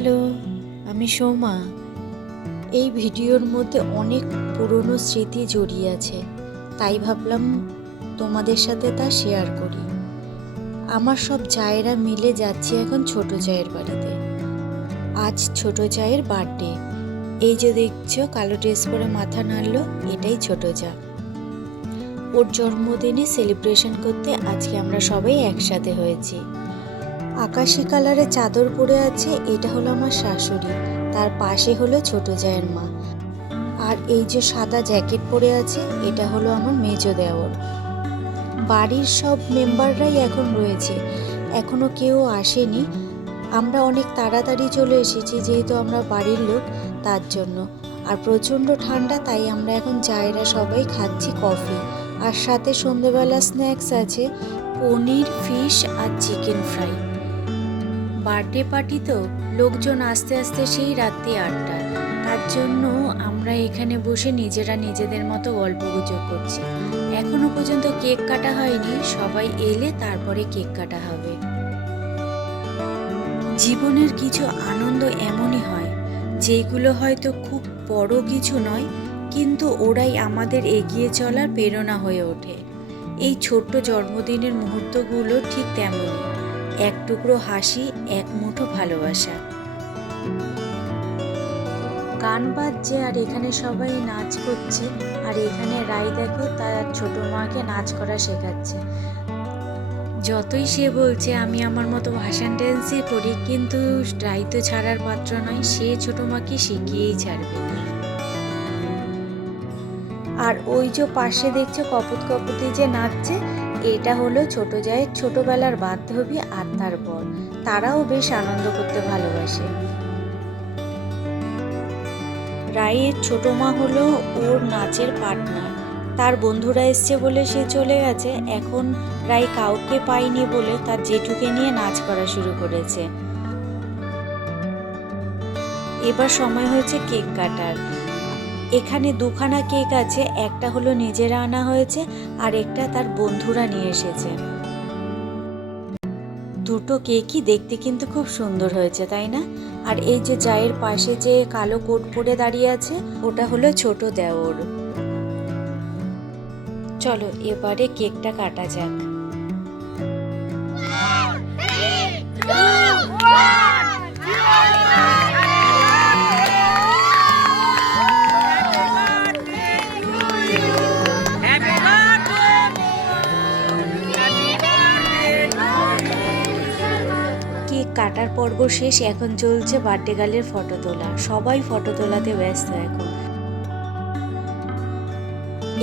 Hello, আমি সোমা। এই ভিডিওর মধ্যে অনেক পুরনো স্মৃতি জড়িয়ে আছে, তাই ভাবলাম তোমাদের সাথে তা শেয়ার করি। আমার সব জায়েরা মিলে যাচ্ছি এখন ছোট জায়ের বাড়িতে। আজ ছোট জায়ের বার্থডে। এই যে দেখছো কালো ড্রেস পরে মাথা নাড়লো, এটাই ছোট জা। ওর জন্মদিনে সেলিব্রেশন করতে আজকে আমরা সবাই একসাথে হয়েছি। আকাশি কালারের চাদর পরে আছে, এটা হলো আমার শাশুড়ি, তার পাশে হলো ছোট জায়ের মা। আর এই যে সাদা জ্যাকেট পরে আছে, এটা হলো আমার মেজো দেওর। বাড়ির সব মেম্বাররাই এখন রয়েছে, এখনো কেউ আসেনি। আমরা অনেক তাড়াতাড়ি চলে এসেছি, যেহেতু আমরা বাড়ির লোক তার জন্য। আর প্রচণ্ড ঠান্ডা, তাই আমরা এখন জায়েরা সবাই খাচ্ছি কফি। আর সাথে সন্ধেবেলা স্ন্যাক্স আছে, পনির, ফিশ আর চিকেন ফ্রাই। বার্থডে পার্টি তো লোকজন আস্তে আস্তে সেই রাত্রি 8টা, তার জন্য আমরা এখানে বসে নিজেরা নিজেদের মতো গল্পগুজব করছি। এখনো পর্যন্ত কেক কাটা হয়নি, সবাই এলে তারপরে কেক কাটা হবে। জীবনের কিছু আনন্দ এমনই হয়, যেগুলো হয়তো খুব বড় কিছু নয়, কিন্তু ওরাই আমাদের এগিয়ে চলার প্রেরণা হয়ে ওঠে। এই ছোট্ট জন্মদিনের মুহূর্তগুলো ঠিক তেমনই, এক টুকরো হাসি, এক মুঠো ভালোবাসা। গান বাজছে আর এখানে সবাই নাচ করছে। আর এখানে রাই দেখো তার ছোট মাকে নাচ করা শেখাচ্ছে। যতই সে বলছে আমি আমার মতো ভাসান ড্যান্সই করি, কিন্তু রাই তো ছাড়ার পাত্র নয়, সে ছোট মাকে শিখিয়েই ছাড়বে। আর ওই যে পাশে দেখছো কপুত কপুতি যে নাচছে, এটা হলো ছোট জায়ের ছোটবেলার বান্ধবী আর তার বর। তারাও বেশ আনন্দ করতে ভালোবাসে। রাইয়ের ছোট মা হলো ওর নাচের পার্টনার। তার বন্ধুরা এসছে বলে সে চলে গেছে, এখন রাই কাউকে পায়নি বলে তার জেঠুকে নিয়ে নাচ করা শুরু করেছে। এবার সময় হয়েছে কেক কাটার। এখানে দুখানা কেক আছে, একটা হলো নিজেরা আনা হয়েছে আর একটা তার বন্ধুরা নিয়ে এসেছে। দুটো কেকই দেখতে কিন্তু খুব সুন্দর হয়েছে, তাই না? আর এই যে জায়ের পাশে যে কালো কোট পরে দাঁড়িয়ে আছে, ওটা হলো ছোট দেওর। চলো এবারে কেকটা কাটা যাক। কেক কাটার পর্ব শেষ, এখন চলছে বার্থডে গার্লের ফটো তোলা। সবাই ফটো তোলাতে ব্যস্ত এখন।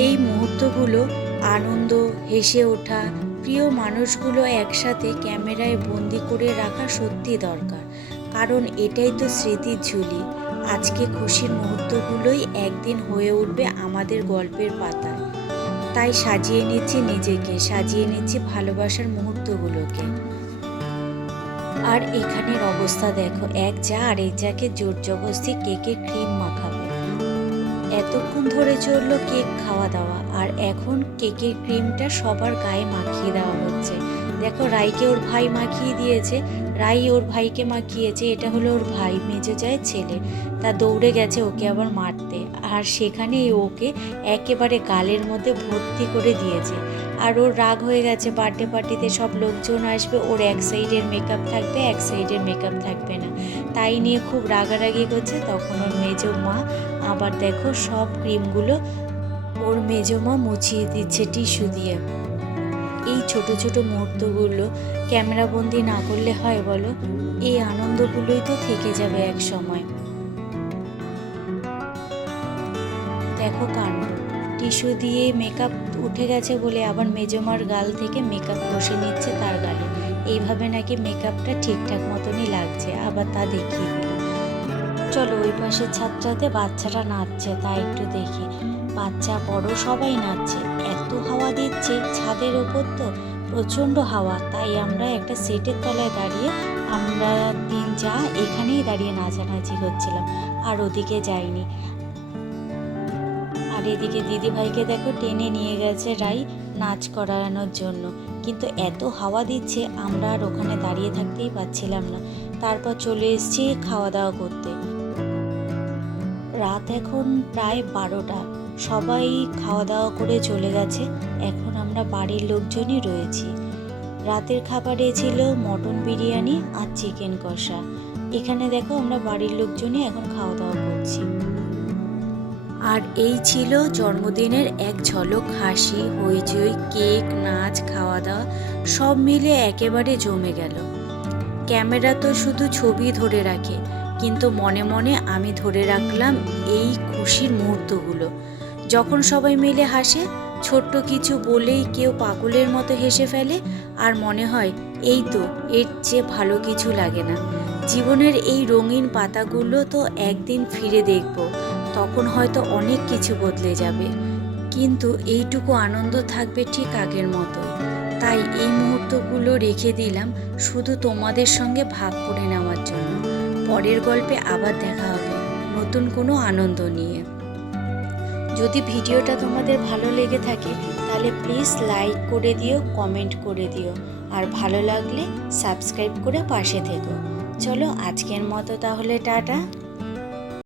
এই মুহূর্তগুলো আনন্দ, হেসে ওঠা, প্রিয় মানুষগুলো একসাথে ক্যামেরায় বন্দি করে রাখা সত্যি দরকার, কারণ এটাই তো স্মৃতির ঝুলি। আজকে খুশির মুহূর্তগুলোই একদিন হয়ে উঠবে আমাদের গল্পের পাতায়। তাই সাজিয়ে নিচ্ছি নিজেকে, সাজিয়ে নিচ্ছি ভালোবাসার মুহূর্তগুলোকে। আর এখানের অবস্থা দেখো, এক জা আরেক জাকে জোর জবরদস্তি কেকে ক্রিম মাখাবে। এতক্ষণ ধরে চললো কেক খাওয়া দাওয়া, আর এখন কেকের ক্রিমটা সবার গায়ে মাখিয়ে দেওয়া হচ্ছে। দেখো রাইকে ওর ভাই মাখিয়ে দিয়েছে, রাই ওর ভাইকে মাখিয়েছে। এটা হলো ওর ভাই, মেজো জায়ের ছেলে। তা দৌড়ে গেছে ওকে আবার মারতে, আর সেখানে ওকে একেবারে গালের মধ্যে ভর্তি করে দিয়েছে। আর ওর রাগ হয়ে গেছে, বার্থডে পার্টিতে সব লোকজন আসবে, ওর এক সাইডের মেকআপ থাকবে, এক সাইডের মেকআপ থাকবে না, তাই নিয়ে খুব রাগারাগি করছে। তখন ওর মেজো মা আবার দেখো সব ক্রিমগুলো ওর মেজো মা মুছিয়ে দিচ্ছে টিস্যু দিয়ে। এই ছোট ছোট মুহূর্তগুলো ক্যামেরাবন্দি না করলে হয় বলো? এই আনন্দগুলোই তো থেকে যাবে এক সময়। দেখো কাণ্ড, টিস্যু দিয়ে মেকআপ উঠে গেছে বলে আবার মেজমার গাল থেকে মেকআপ কষে নিচ্ছে তার গালে। এইভাবে নাকি মেকআপটা ঠিকঠাক মতনই লাগছে, আবার তা দেখিয়ে দিল। চলো ওই পাশের ছাদটাতে বাচ্চারা নাচছে, তা একটু দেখি। বাচ্চা বড় সবাই নাচছে, এত হাওয়া দিচ্ছে ছাদের ওপর, তো প্রচণ্ড হাওয়া। তাই আমরা একটা সেটের তলায় দাঁড়িয়ে আমরা তিন যা এখানেই দাঁড়িয়ে নাচানাচি করছিলাম, আর ওদিকে যাইনি। আর এদিকে দিদিভাইকে দেখো টেনে নিয়ে গেছে রাই নাচ করানোর জন্য, কিন্তু এত হাওয়া দিচ্ছে আমরা আর ওখানে দাঁড়িয়ে থাকতেই পারছিলাম না। তারপর চলে এসেছি খাওয়া দাওয়া করতে। রাত এখন প্রায় 12টা, সবাই খাওয়া দাওয়া করে চলে গেছে, এখন আমরা বাড়ির লোকজনই রয়েছি। রাতের খাবারে ছিল মটন বিরিয়ানি আর চিকেন কষা। এখানে দেখো আমরা বাড়ির লোকজনই এখন খাওয়া দাওয়া করছি। আর এই ছিল জন্মদিনের এক ঝলক হাসি, হইচই, কেক, নাচ, খাওয়া দাওয়া সব মিলে একেবারে জমে গেল। ক্যামেরা তো শুধু ছবি ধরে রাখে, কিন্তু মনে মনে আমি ধরে রাখলাম এই খুশির মুহূর্তগুলো। যখন সবাই মিলে হাসে, ছোট্ট কিছু বলেই কেউ পাগলের মতো হেসে ফেলে, আর মনে হয় এই তো, এর চেয়ে ভালো কিছু লাগে না। জীবনের এই রঙিন পাতাগুলো তো একদিন ফিরে দেখব, তখন হয়তো অনেক কিছু বদলে যাবে, কিন্তু এইটুকু আনন্দ থাকবে ঠিক আগের মতোই। তাই এই মুহূর্তগুলো রেখে দিলাম শুধু তোমাদের সঙ্গে ভাগ করে নেওয়ার জন্য। পরের গল্পে আবার দেখা হবে নতুন কোনো আনন্দ নিয়ে। যদি ভিডিওটা তোমাদের ভালো লেগে থাকে তাহলে প্লিজ লাইক করে দিও, কমেন্ট করে দিও, আর ভালো লাগলে সাবস্ক্রাইব করে পাশে থেকো। চলো আজকের মতো তাহলে টাটা।